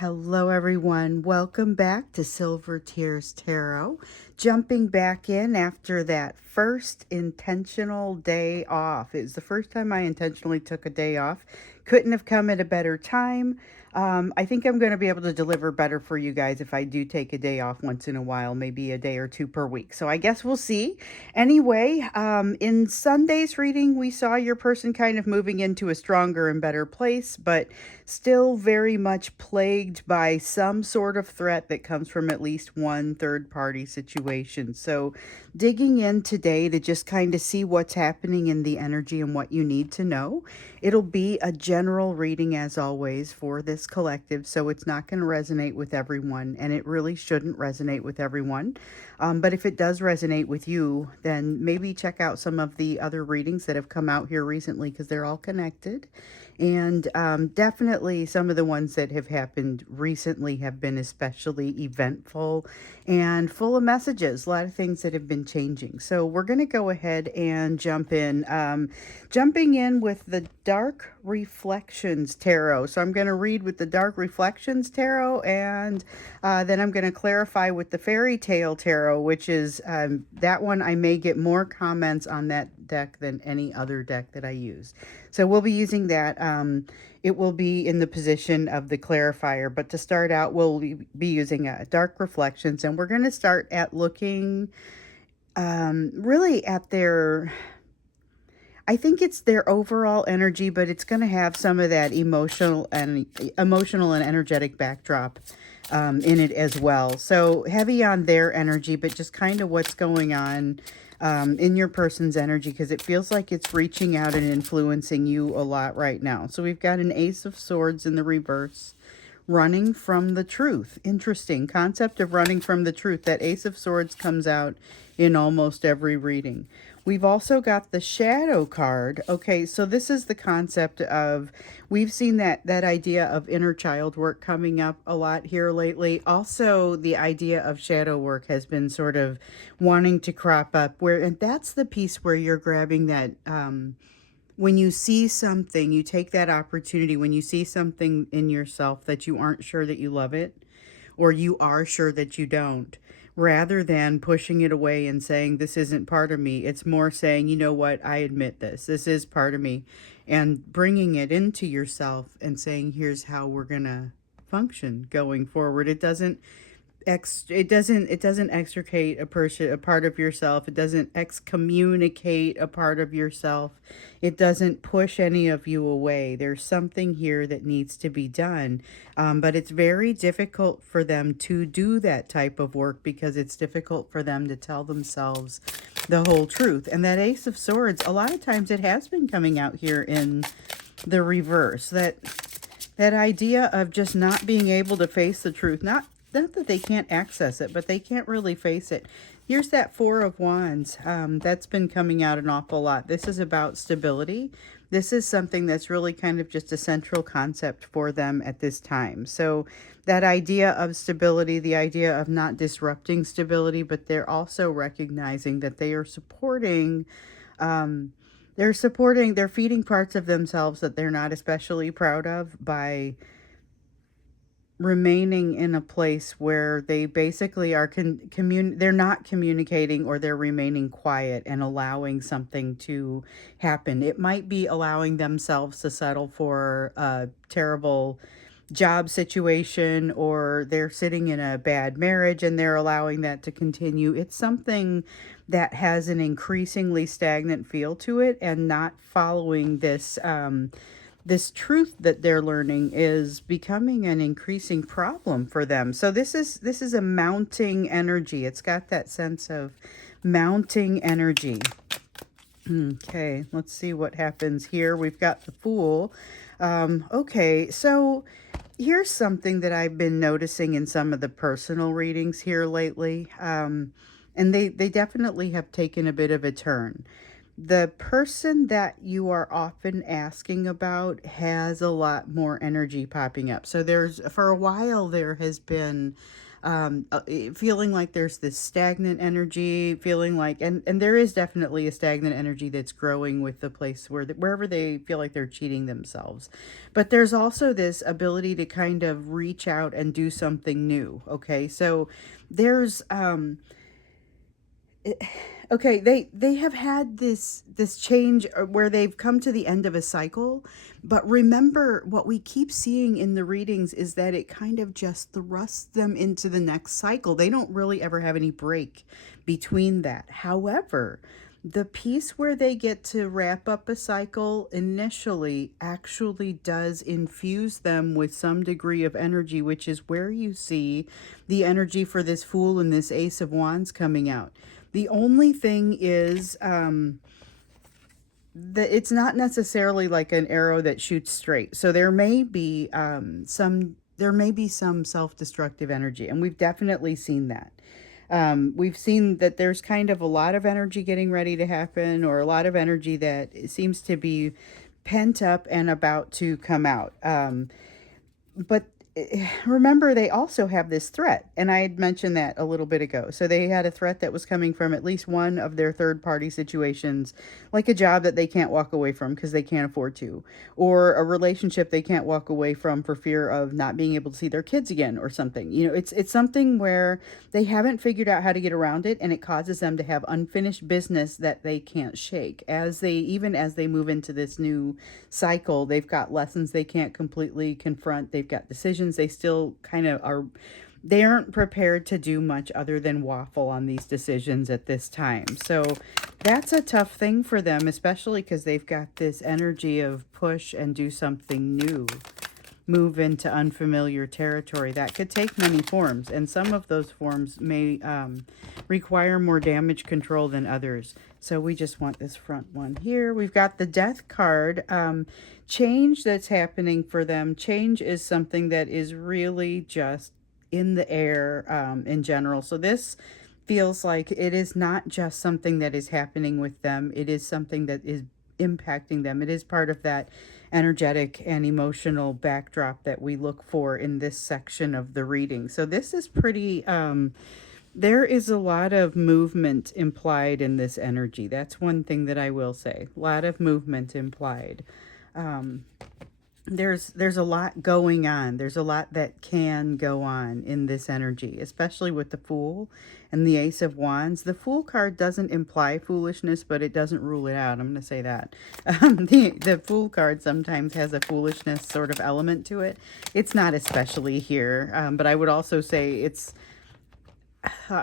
Hello, everyone. Welcome back to Silver Tears Tarot. Jumping back in after that first intentional day off. It was the first time I intentionally took a day off. Couldn't have come at a better time. I think I'm going to be able to deliver better for you guys if I do take a day off once in a while, maybe a day or two per week. So I guess we'll see. Anyway, in Sunday's reading, we saw your person kind of moving into a stronger and better place, but still very much plagued by some sort of threat that comes from at least one third party situation. So, digging in today to just kind of see what's happening in the energy and what you need to know. It'll be a general reading, as always, for this collective, so it's not going to resonate with everyone, and it really shouldn't resonate with everyone. But if it does resonate with you, then maybe check out some of the other readings that have come out here recently because they're all connected. And definitely some of the ones that have happened recently have been especially eventful and full of messages, a lot of things that have been changing. So we're going to go ahead and jump in. Jumping in with the Dark Reflections Tarot. So I'm going to read with the Dark Reflections Tarot, and then I'm going to clarify with the Fairy Tale Tarot, which is that one. I may get more comments on that deck than any other deck that I use. So we'll be using that. It will be in the position of the clarifier, but to start out, we'll be using Dark Reflections, and we're going to start at looking really at their, I think it's their overall energy, but it's going to have some of that emotional and energetic backdrop in it as well. So heavy on their energy, but just kind of what's going on in your person's energy, because it feels like it's reaching out and influencing you a lot right now. So we've got an Ace of Swords in the reverse. Running from the truth. Interesting concept of running from the truth. That Ace of Swords comes out in almost every reading. We've also got the Shadow card. Okay, so this is the concept of, we've seen that idea of inner child work coming up a lot here lately. Also, the idea of shadow work has been sort of wanting to crop up, where, and that's the piece where you're grabbing that when you see something, you take that opportunity. When you see something in yourself that you aren't sure that you love it, or you are sure that you don't, rather than pushing it away and saying, this isn't part of me, it's more saying, you know what, I admit this is part of me, and bringing it into yourself and saying, here's how we're going to function going forward. It doesn't extricate a part of yourself. It doesn't excommunicate a part of yourself. It doesn't push any of you away. There's something here that needs to be done, but it's very difficult for them to do that type of work because it's difficult for them to tell themselves the whole truth. And that Ace of Swords, a lot of times it has been coming out here in the reverse, that idea of just not being able to face the truth. Not that they can't access it, but they can't really face it. Here's that Four of Wands. That's been coming out an awful lot. This is about stability. This is something that's really kind of just a central concept for them at this time. So that idea of stability, the idea of not disrupting stability, but they're also recognizing that they are supporting, they're feeding parts of themselves that they're not especially proud of by remaining in a place where they basically are they're not communicating, or they're remaining quiet and allowing something to happen. It might be allowing themselves to settle for a terrible job situation, or they're sitting in a bad marriage and they're allowing that to continue. It's something that has an increasingly stagnant feel to it, and not following this truth that they're learning is becoming an increasing problem for them. So this is a mounting energy. It's got that sense of mounting energy. Okay, let's see what happens here. We've got the Fool. Okay, so here's something that I've been noticing in some of the personal readings here lately. And they definitely have taken a bit of a turn. The person that you are often asking about has a lot more energy popping up. So for a while there has been feeling like there's this stagnant energy, feeling like, and there is definitely a stagnant energy that's growing with the place wherever they feel like they're cheating themselves. But there's also this ability to kind of reach out and do something new. Okay, so there's okay, they have had this change where they've come to the end of a cycle, but remember what we keep seeing in the readings is that it kind of just thrusts them into the next cycle. They don't really ever have any break between that. However, the piece where they get to wrap up a cycle initially actually does infuse them with some degree of energy, which is where you see the energy for this Fool and this Ace of Wands coming out. The only thing is that it's not necessarily like an arrow that shoots straight. So there may be some self-destructive energy, and we've definitely seen that. We've seen that there's kind of a lot of energy getting ready to happen, or a lot of energy that seems to be pent up and about to come out. But remember, they also have this threat, and I had mentioned that a little bit ago. So they had a threat that was coming from at least one of their third party situations, like a job that they can't walk away from because they can't afford to, or a relationship they can't walk away from for fear of not being able to see their kids again or something. You know, it's something where they haven't figured out how to get around it, and it causes them to have unfinished business that they can't shake. Even as they move into this new cycle, they've got lessons they can't completely confront. They've got decisions they still kind of are, they aren't prepared to do much other than waffle on these decisions at this time. So that's a tough thing for them, especially because they've got this energy of push and do something new, move into unfamiliar territory. That could take many forms, and some of those forms may require more damage control than others. So we just want this front one here. We've got the Death card. Change that's happening for them. Change is something that is really just in the air in general. So this feels like it is not just something that is happening with them. It is something that is impacting them. It is part of that energetic and emotional backdrop that we look for in this section of the reading. So this is pretty, there is a lot of movement implied in this energy. That's one thing that I will say. A lot of movement implied. There's a lot going on. There's a lot that can go on in this energy, especially with the Fool and the Ace of Wands. The Fool card doesn't imply foolishness, but it doesn't rule it out. I'm going to say that. The Fool card sometimes has a foolishness sort of element to it. It's not especially here, but I would also say it's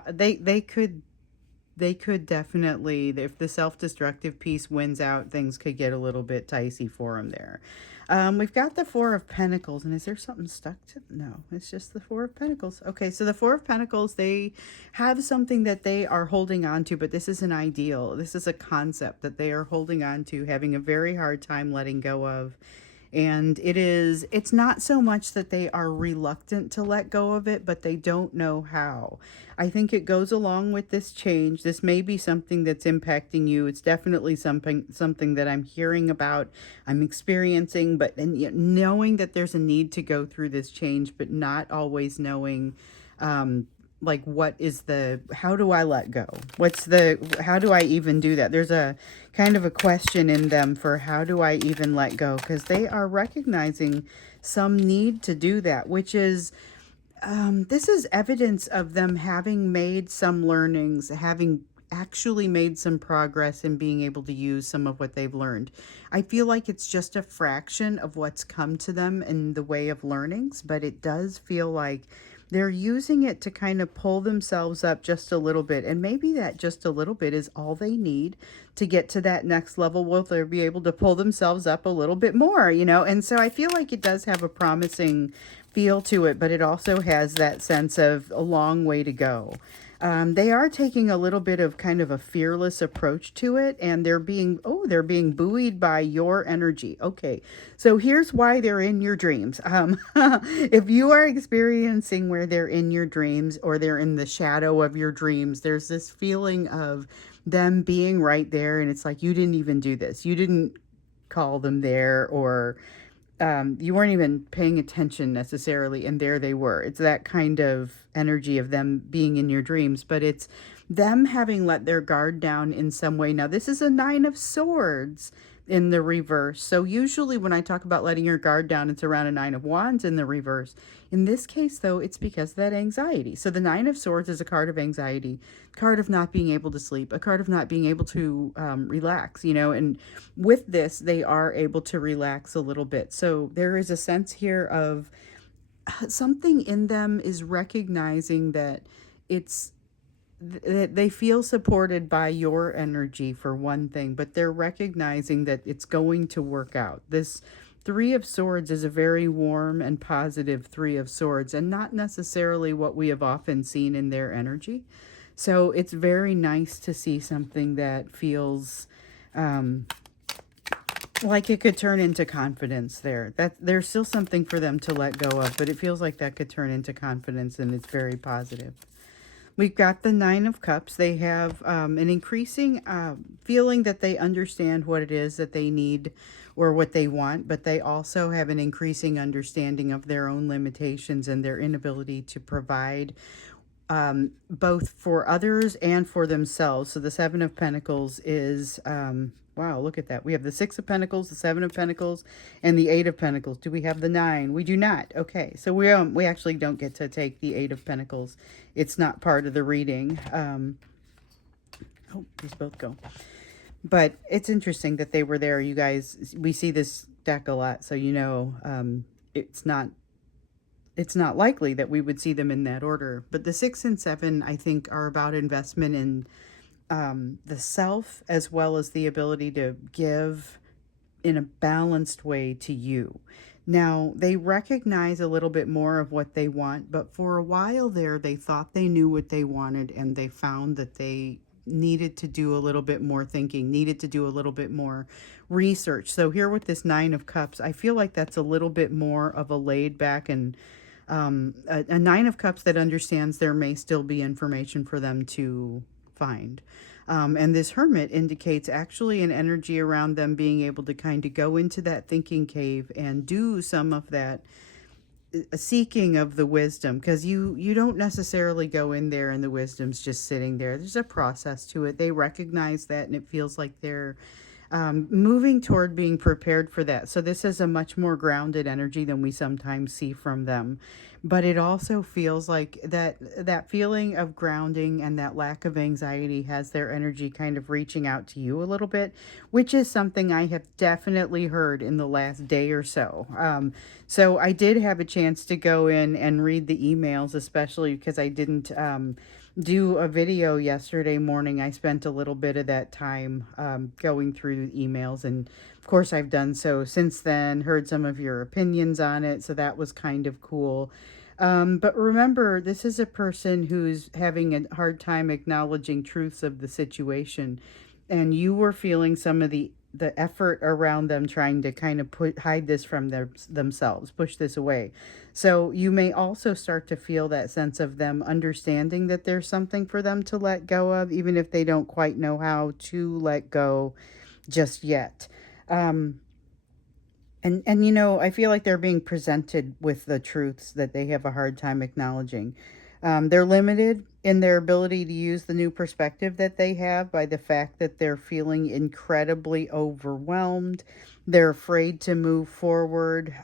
they could definitely, if the self-destructive piece wins out, things could get a little bit dicey for them there. We've got the Four of Pentacles, and is there something stuck to? No, it's just the Four of Pentacles. Okay, so the Four of Pentacles, they have something that they are holding on to, but this is an ideal. This is a concept that they are holding on to, having a very hard time letting go of. And it's not so much that they are reluctant to let go of it, but they don't know how. I think it goes along with this change. This may be something that's impacting you. It's definitely something that I'm hearing about, I'm experiencing, but knowing that there's a need to go through this change, but not always knowing, like, how do I let go? How do I even do that? There's a kind of a question in them for how do I even let go? Because they are recognizing some need to do that, which is, this is evidence of them having made some learnings, having actually made some progress in being able to use some of what they've learned. I feel like it's just a fraction of what's come to them in the way of learnings, but it does feel like they're using it to kind of pull themselves up just a little bit. And maybe that just a little bit is all they need to get to that next level. Will they be able to pull themselves up a little bit more, And so I feel like it does have a promising feel to it, but it also has that sense of a long way to go. They are taking a little bit of kind of a fearless approach to it, and they're being buoyed by your energy. Okay, so here's why they're in your dreams. If you are experiencing where they're in your dreams or they're in the shadow of your dreams, there's this feeling of them being right there, and it's like, you didn't even do this. You didn't call them there, or you weren't even paying attention necessarily, and there they were. It's that kind of energy of them being in your dreams, but it's them having let their guard down in some way. Now, this is a Nine of Swords in the reverse. So usually when I talk about letting your guard down, it's around a Nine of Wands in the reverse. In this case, though, it's because of that anxiety. So the Nine of Swords is a card of anxiety, card of not being able to sleep, a card of not being able to relax, you know, and with this, they are able to relax a little bit. So there is a sense here of something in them is recognizing that it's that they feel supported by your energy for one thing, but they're recognizing that it's going to work out. This Three of Swords is a very warm and positive Three of Swords, and not necessarily what we have often seen in their energy. So it's very nice to see something that feels like it could turn into confidence there. That there's still something for them to let go of, but it feels like that could turn into confidence, and it's very positive. We've got the Nine of Cups. They have an increasing feeling that they understand what it is that they need or what they want, but they also have an increasing understanding of their own limitations and their inability to provide both for others and for themselves. So the Seven of Pentacles is, wow, look at that. We have the Six of Pentacles, the Seven of Pentacles, and the Eight of Pentacles. Do we have the Nine? We do not. Okay, so we actually don't get to take the Eight of Pentacles. It's not part of the reading. Oh, these both go. But it's interesting that they were there, you guys. We see this deck a lot, so you know it's not likely that we would see them in that order. But the 6 and 7, I think, are about investment in the self, as well as the ability to give in a balanced way to you. Now, they recognize a little bit more of what they want, but for a while there, they thought they knew what they wanted, and they found that they needed to do a little bit more thinking, needed to do a little bit more research. So here with this Nine of Cups, I feel like that's a little bit more of a laid back and a Nine of Cups that understands there may still be information for them to find. And this Hermit indicates actually an energy around them being able to kind of go into that thinking cave and do some of that seeking of the wisdom, because you don't necessarily go in there and the wisdom's just sitting there. There's a process to it. They recognize that, and it feels like they're moving toward being prepared for that. So this is a much more grounded energy than we sometimes see from them. But it also feels like that feeling of grounding and that lack of anxiety has their energy kind of reaching out to you a little bit, which is something I have definitely heard in the last day or so. So I did have a chance to go in and read the emails, especially because I didn't do a video yesterday morning. I spent a little bit of that time going through the emails, and of course I've done so since then, heard some of your opinions on it, so that was kind of cool. But remember, this is a person who's having a hard time acknowledging truths of the situation, and you were feeling some of the effort around them trying to kind of hide this from themselves, push this away. So you may also start to feel that sense of them understanding that there's something for them to let go of, even if they don't quite know how to let go just yet. And you know, I feel like they're being presented with the truths that they have a hard time acknowledging. They're limited in their ability to use the new perspective that they have by the fact that they're feeling incredibly overwhelmed. They're afraid to move forward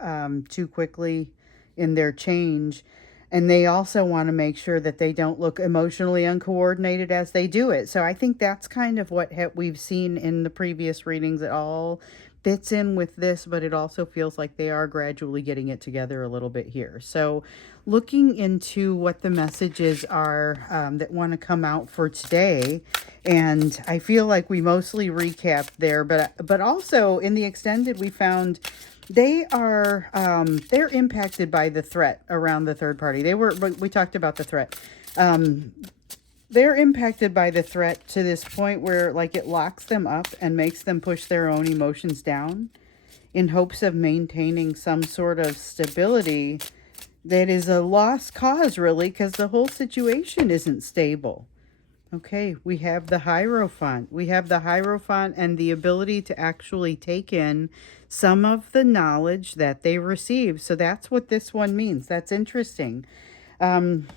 too quickly in their change. And they also want to make sure that they don't look emotionally uncoordinated as they do it. So I think that's kind of what we've seen in the previous readings. It all fits in with this, but it also feels like they are gradually getting it together a little bit here. So looking into what the messages are that want to come out for today, and I feel like we mostly recapped there, but also in the extended we found they are they're impacted by the threat around the third party. We talked about the threat. They're impacted by the threat to this point where like it locks them up and makes them push their own emotions down in hopes of maintaining some sort of stability that is a lost cause, really, because the whole situation isn't stable. Okay, we have the Hierophant. We have the Hierophant and the ability to actually take in some of the knowledge that they receive. So that's what this one means. That's interesting. Um,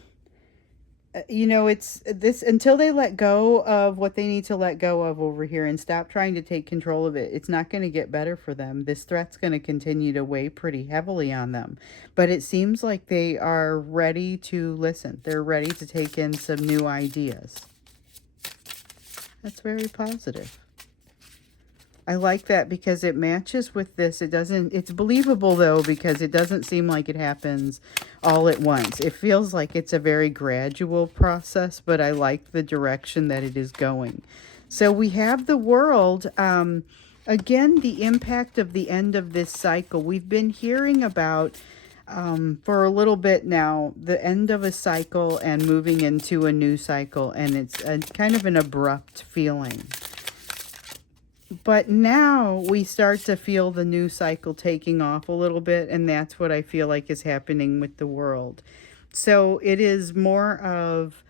you know, it's this until they let go of what they need to let go of over here and stop trying to take control of it. It's not going to get better for them. This threat's going to continue to weigh pretty heavily on them. But it seems like they are ready to listen. They're ready to take in some new ideas. That's very positive. I like that because it matches with this. It's believable though, because it doesn't seem like it happens all at once. It feels like it's a very gradual process, but I like the direction that it is going. So we have the World. Again, the impact of the end of this cycle. We've been hearing about for a little bit now, the end of a cycle and moving into a new cycle, and it's a kind of an abrupt feeling. But now we start to feel the new cycle taking off a little bit, and that's what I feel like is happening with the World. So it is more of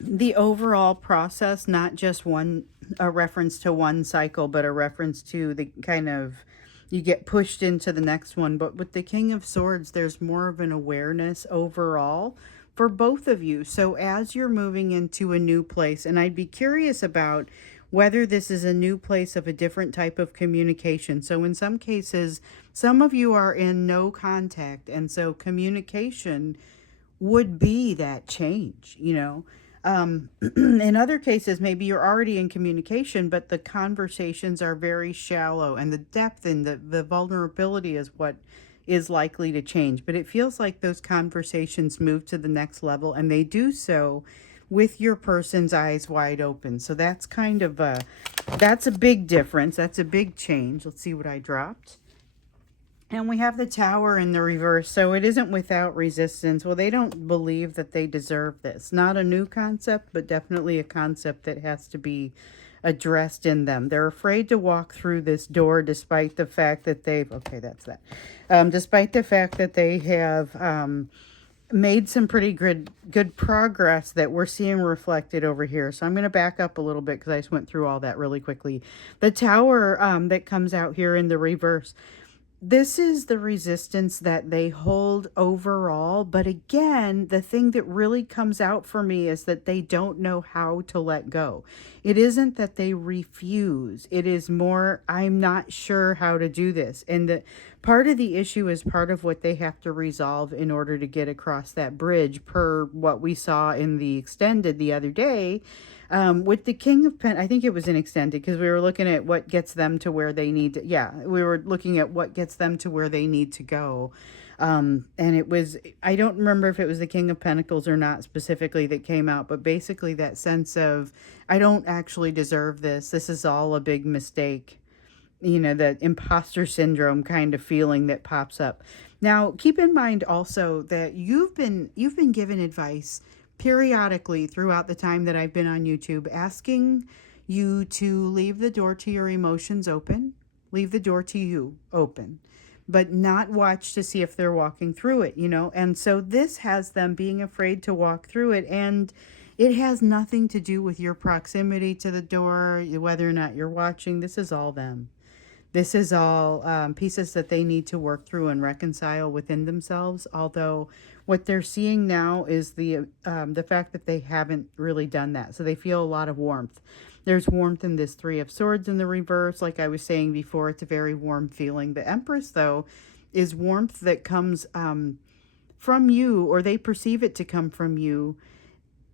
the overall process, not just a reference to one cycle, but a reference to the kind of, you get pushed into the next one. But with the King of Swords, there's more of an awareness overall for both of you. So as you're moving into a new place, and I'd be curious about whether this is a new place of a different type of communication. So in some cases, some of you are in no contact, and so communication would be that change, you know. In other cases, maybe you're already in communication, but the conversations are very shallow, and the depth and the vulnerability is what is likely to change. But it feels like those conversations move to the next level, and they do so with your person's eyes wide open. So that's kind of that's a big difference. That's a big change. Let's see what I dropped. And we have the Tower in the reverse, so it isn't without resistance. Well, they don't believe that they deserve this. Not a new concept, but definitely a concept that has to be addressed in them. They're afraid to walk through this door despite the fact that they've... Okay, that's that. Despite the fact that they have made some pretty good progress that we're seeing reflected over here. So I'm going to back up a little bit because I just went through all that really quickly. The Tower that comes out here in the reverse, this is the resistance that they hold overall. But again, the thing that really comes out for me is that they don't know how to let go. It isn't that they refuse. It is more, I'm not sure how to do this. And the part of the issue is part of what they have to resolve in order to get across that bridge, per what we saw in the extended the other day. With the King of Pentacles, I think it was an extended because we were looking at what gets them to where they need to, yeah, we were looking at what gets them to where they need to go. And it was, I don't remember if it was the King of Pentacles or not specifically that came out, but basically that sense of, I don't actually deserve this. This is all a big mistake. You know, that imposter syndrome kind of feeling that pops up. Now, keep in mind also that you've been given advice periodically throughout the time that I've been on YouTube, asking you to leave the door to your emotions open, leave the door to you open, but not watch to see if they're walking through it, you know. And so this has them being afraid to walk through it, and it has nothing to do with your proximity to the door, whether or not you're watching. This is all them. This is all pieces that they need to work through and reconcile within themselves. Although what they're seeing now is the fact that they haven't really done that. So they feel a lot of warmth. There's warmth in this Three of Swords in the reverse. Like I was saying before, it's a very warm feeling. The Empress, though, is warmth that comes from you, or they perceive it to come from you,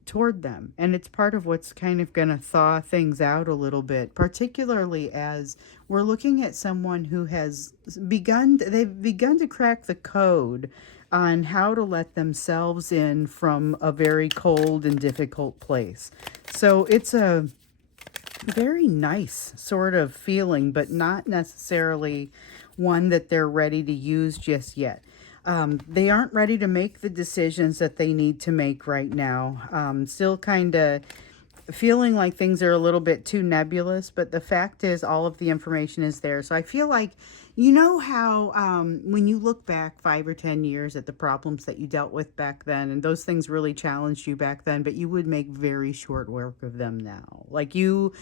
toward them. And it's part of what's kind of going to thaw things out a little bit, particularly as we're looking at someone who has they've begun to crack the code on how to let themselves in from a very cold and difficult place. So it's a very nice sort of feeling, but not necessarily one that they're ready to use just yet. They aren't ready to make the decisions that they need to make right now. Still kind of feeling like things are a little bit too nebulous, but the fact is all of the information is there. So I feel like, You know how when you look back 5 or 10 years at the problems that you dealt with back then, and those things really challenged you back then, but you would make very short work of them now. Like you,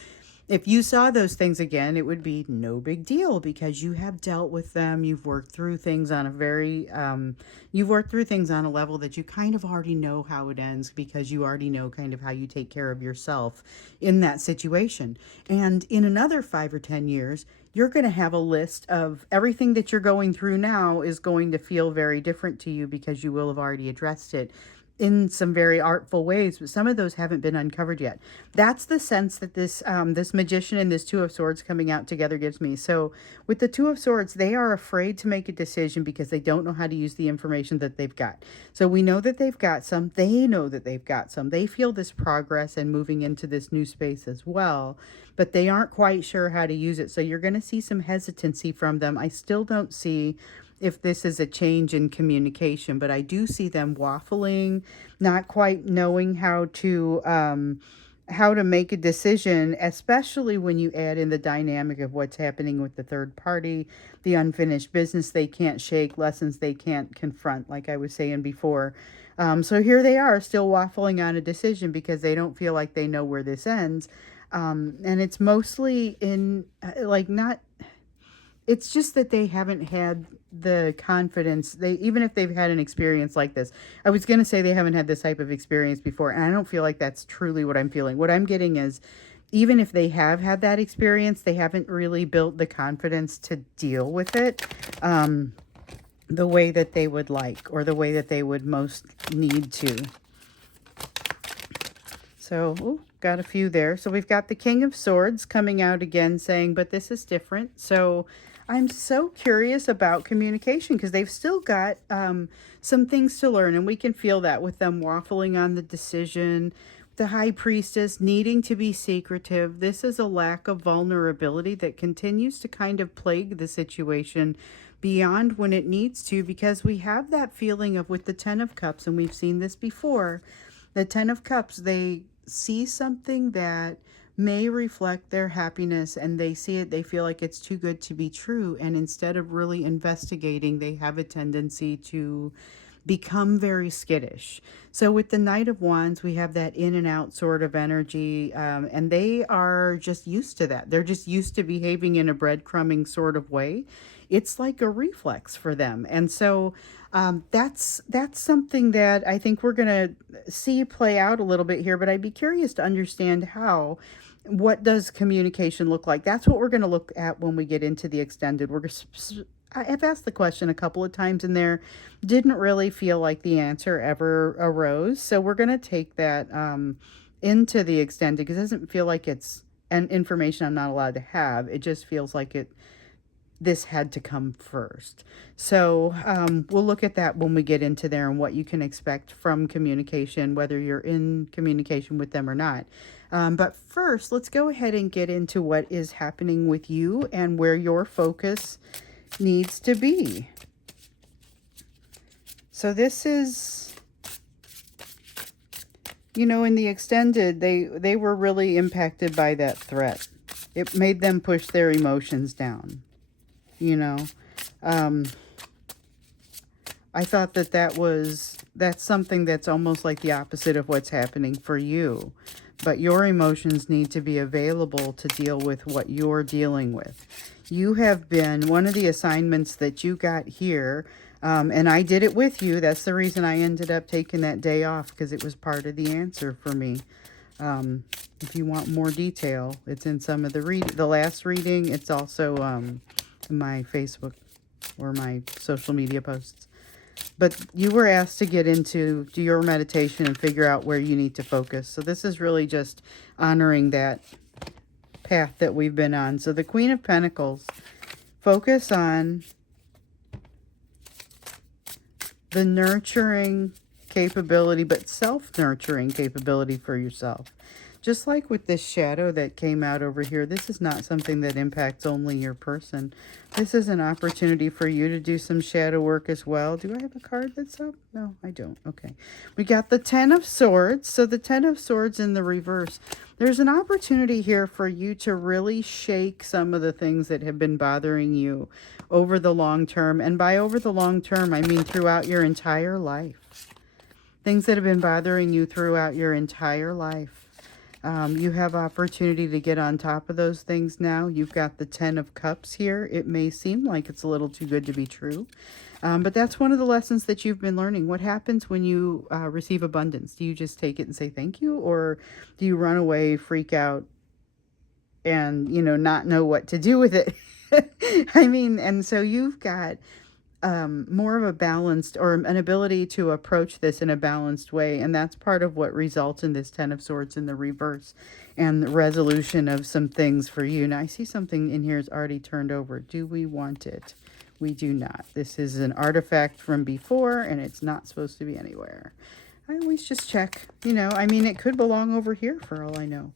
if you saw those things again, it would be no big deal because you have dealt with them. You've worked through things on a you've worked through things on a level that you kind of already know how it ends because you already know kind of how you take care of yourself in that situation. And in another 5 or 10 years, you're going to have a list of everything that you're going through now is going to feel very different to you because you will have already addressed it in some very artful ways, but some of those haven't been uncovered yet. That's the sense that this magician and this two of swords coming out together gives me. So with the two of swords, they are afraid to make a decision because they don't know how to use the information that they've got. So we know that they've got some, they know that they've got some, they feel this progress and moving into this new space as well, but they aren't quite sure how to use it. So you're going to see some hesitancy from them. I still don't see if this is a change in communication, but I do see them waffling, not quite knowing how to make a decision, especially when you add in the dynamic of what's happening with the third party, the unfinished business they can't shake, lessons they can't confront, like I was saying before. So here they are still waffling on a decision because they don't feel like they know where this ends. And it's mostly in like not it's just that they haven't had the confidence. They, even if they've had an experience like this, I was going to say they haven't had this type of experience before, and I don't feel like that's truly what I'm feeling. What I'm getting is, even if they have had that experience, they haven't really built the confidence to deal with it the way that they would like, or the way that they would most need to. So, ooh, got a few there. So we've got the King of Swords coming out again saying, but this is different. So I'm so curious about communication because they've still got some things to learn, and we can feel that with them waffling on the decision. The High Priestess needing to be secretive. This is a lack of vulnerability that continues to kind of plague the situation beyond when it needs to, because we have that feeling of, with the Ten of Cups, and we've seen this before, the Ten of Cups, they see something that may reflect their happiness, and they see it, they feel like it's too good to be true, and instead of really investigating, they have a tendency to become very skittish. So with the Knight of Wands, we have that in and out sort of energy, and they are just used to that. They're just used to behaving in a breadcrumbing sort of way. It's like a reflex for them. And so that's something that I think we're going to see play out a little bit here, but I'd be curious to understand how. What does communication look like? That's what we're going to look at when we get into the extended. I've asked the question a couple of times in there, didn't really feel like the answer ever arose. So we're going to take that into the extended, because it doesn't feel like it's an information I'm not allowed to have. It just feels like this had to come first. So we'll look at that when we get into there, and what you can expect from communication, whether you're in communication with them or not. But first, let's go ahead and get into what is happening with you and where your focus needs to be. So this is, you know, in the extended, they were really impacted by that threat. It made them push their emotions down. You know, I thought that's something that's almost like the opposite of what's happening for you. But your emotions need to be available to deal with what you're dealing with. You have been, one of the assignments that you got here, and I did it with you. That's the reason I ended up taking that day off, because it was part of the answer for me. If you want more detail, it's in some of the last reading. It's also in my Facebook or my social media posts. But you were asked to do your meditation and figure out where you need to focus. So this is really just honoring that path that we've been on. So the Queen of Pentacles, focus on the nurturing capability, but self-nurturing capability for yourself. Just like with this shadow that came out over here, this is not something that impacts only your person. This is an opportunity for you to do some shadow work as well. Do I have a card that's up? No, I don't. Okay. We got the Ten of Swords. So the Ten of Swords in the reverse. There's an opportunity here for you to really shake some of the things that have been bothering you over the long term. And by over the long term, I mean throughout your entire life. Things that have been bothering you throughout your entire life. You have opportunity to get on top of those things now. You've got the Ten of Cups here. It may seem like it's a little too good to be true. But that's one of the lessons that you've been learning. What happens when you receive abundance? Do you just take it and say thank you? Or do you run away, freak out, and, you know, not know what to do with it? I mean, and so you've got more of a balanced, or an ability to approach this in a balanced way. And that's part of what results in this Ten of Swords in the reverse and the resolution of some things for you. Now I see something in here is already turned over. Do we want it? We do not. This is an artifact from before and it's not supposed to be anywhere. I always just check, you know, I mean, it could belong over here for all I know.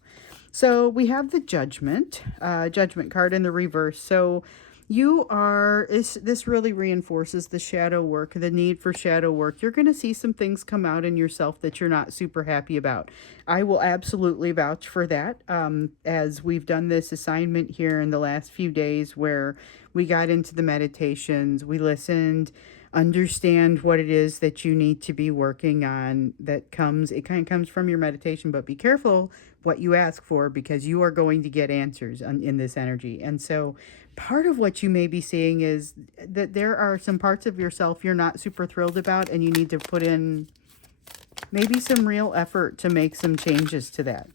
So we have the Judgment card in the reverse. So you are, this really reinforces the shadow work, the need for shadow work. You're going to see some things come out in yourself that you're not super happy about. I will absolutely vouch for that, as we've done this assignment here in the last few days where we got into the meditations, we listened, understand what it is that you need to be working on. That comes, it kind of comes from your meditation, but be careful what you ask for, because you are going to get answers in this energy. And so part of what you may be seeing is that there are some parts of yourself you're not super thrilled about, and you need to put in maybe some real effort to make some changes to that.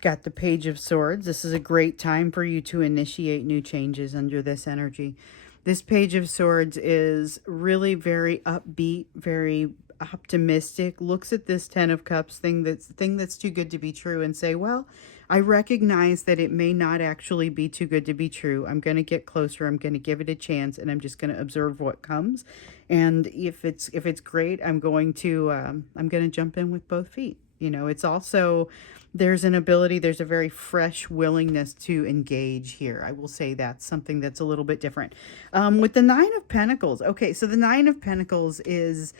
Got the Page of Swords. This is a great time for you to initiate new changes under this energy. This Page of Swords is really very upbeat, very optimistic, looks at this Ten of Cups thing that's too good to be true and say, well, I recognize that it may not actually be too good to be true. I'm going to get closer. I'm going to give it a chance, and I'm just going to observe what comes. And if it's great, I'm going to jump in with both feet. You know, it's also, there's an ability, there's a very fresh willingness to engage here. I will say that's something that's a little bit different. With the Nine of Pentacles. Okay, so the Nine of Pentacles is,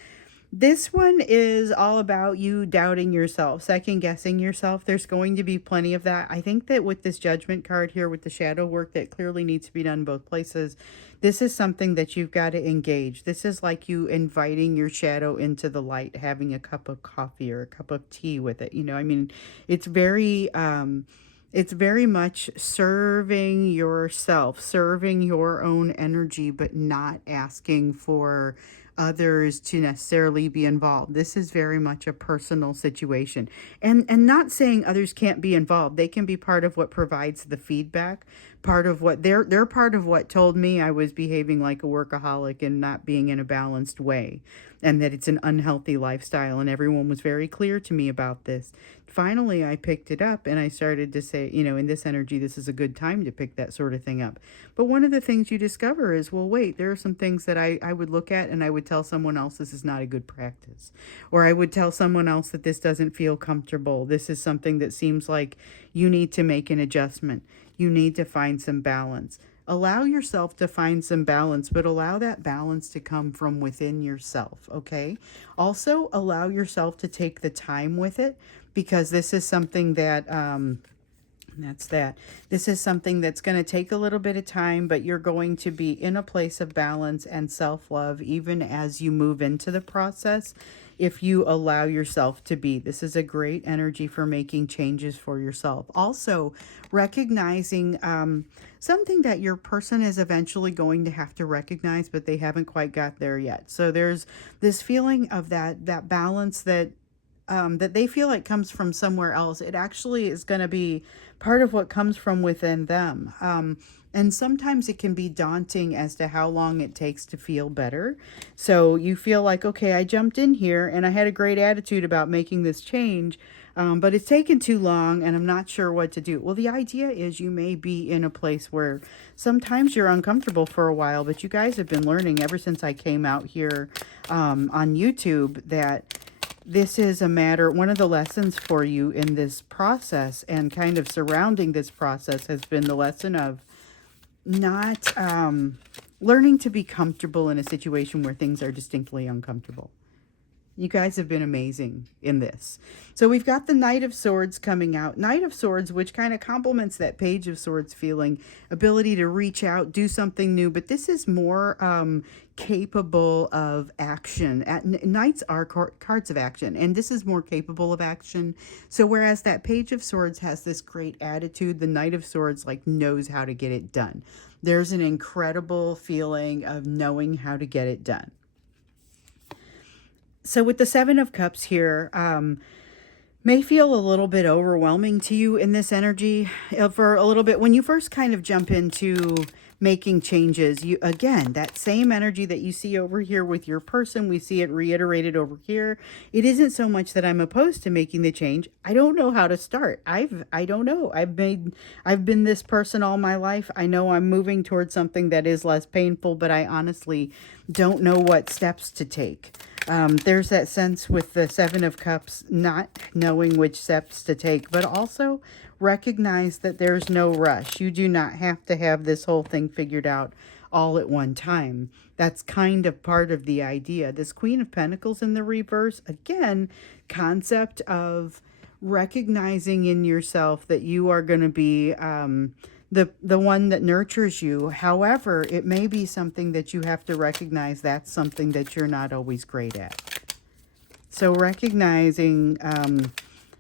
this one is all about you doubting yourself, second guessing yourself. There's going to be plenty of that. I think that with this Judgment card here, with the shadow work that clearly needs to be done both places, this is something that you've got to engage. This is like you inviting your shadow into the light, having a cup of coffee or a cup of tea with it. You know, I mean, it's very much serving yourself, serving your own energy, but not asking for others to necessarily be involved. This is very much a personal situation, and not saying others can't be involved. They can be part of what provides the feedback, part of what they're part of what told me I was behaving like a workaholic and not being in a balanced way, and that it's an unhealthy lifestyle, and everyone was very clear to me about this. Finally, I picked it up and I started to say, you know, in this energy, this is a good time to pick that sort of thing up. But one of the things you discover is, well, wait, there are some things that I would look at and I would tell someone else this is not a good practice. Or I would tell someone else that this doesn't feel comfortable. This is something that seems like you need to make an adjustment. You need to find some balance. Allow yourself to find some balance, but allow that balance to come from within yourself, okay? Also, allow yourself to take the time with it, because this is something that, this is something that's going to take a little bit of time, but you're going to be in a place of balance and self-love even as you move into the process, if you allow yourself to be. This is a great energy for making changes for yourself. Also, recognizing something that your person is eventually going to have to recognize, but they haven't quite got there yet. So there's this feeling of that balance that they feel like comes from somewhere else. It actually is going to be part of what comes from within them. And sometimes it can be daunting as to how long it takes to feel better. So you feel like, okay, I jumped in here and I had a great attitude about making this change, but it's taken too long and I'm not sure what to do. Well, the idea is you may be in a place where sometimes you're uncomfortable for a while, but you guys have been learning ever since I came out here on YouTube that this is a matter, one of the lessons for you in this process and kind of surrounding this process has been the lesson of not learning to be comfortable in a situation where things are distinctly uncomfortable. You guys have been amazing in this. So we've got the Knight of Swords coming out. Knight of Swords, which kind of complements that Page of Swords feeling, ability to reach out, do something new. But this is more capable of action. Knights are cards of action, and this is more capable of action. So whereas that Page of Swords has this great attitude, the Knight of Swords like knows how to get it done. There's an incredible feeling of knowing how to get it done. So with the Seven of Cups here, may feel a little bit overwhelming to you in this energy for a little bit. When you first kind of jump into making changes, you, again, that same energy that you see over here with your person, we see it reiterated over here. It isn't so much that I'm opposed to making the change. I don't know how to start. I don't know. I've been this person all my life. I know I'm moving towards something that is less painful, but I honestly don't know what steps to take. There's that sense with the Seven of Cups, not knowing which steps to take, but also recognize that there's no rush. You do not have to have this whole thing figured out all at one time. That's kind of part of the idea. This Queen of Pentacles in the reverse, again, concept of recognizing in yourself that you are going to be the one that nurtures you. However, it may be something that you have to recognize that's something that you're not always great at. So recognizing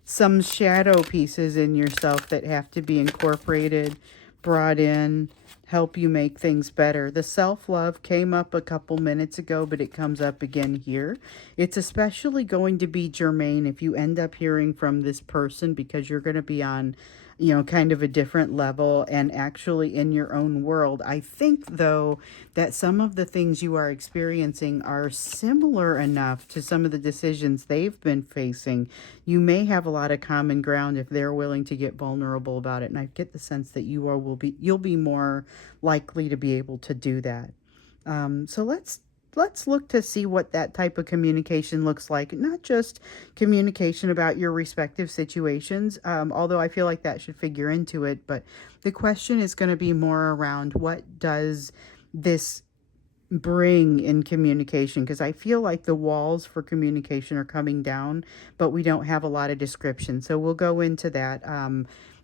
some shadow pieces in yourself that have to be incorporated, brought in, help you make things better. The self-love came up a couple minutes ago, but it comes up again here. It's especially going to be germane if you end up hearing from this person, because you're going to be on, you know, kind of a different level and actually in your own world. I think, though, that some of the things you are experiencing are similar enough to some of the decisions they've been facing. You may have a lot of common ground if they're willing to get vulnerable about it. And I get the sense that you'll be more likely to be able to do that. So let's look to see what that type of communication looks like. Not just communication about your respective situations, although I feel like that should figure into it. But the question is going to be more around what does this bring in communication, because I feel like the walls for communication are coming down, but we don't have a lot of description. So we'll go into that.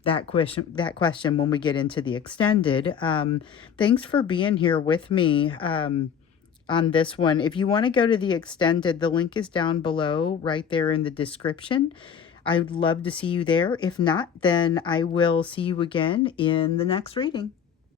That question when we get into the extended. Thanks for being here with me on this one. If you want to go to the extended, the link is down below right there in the description. I would love to see you there. If not, then I will see you again in the next reading.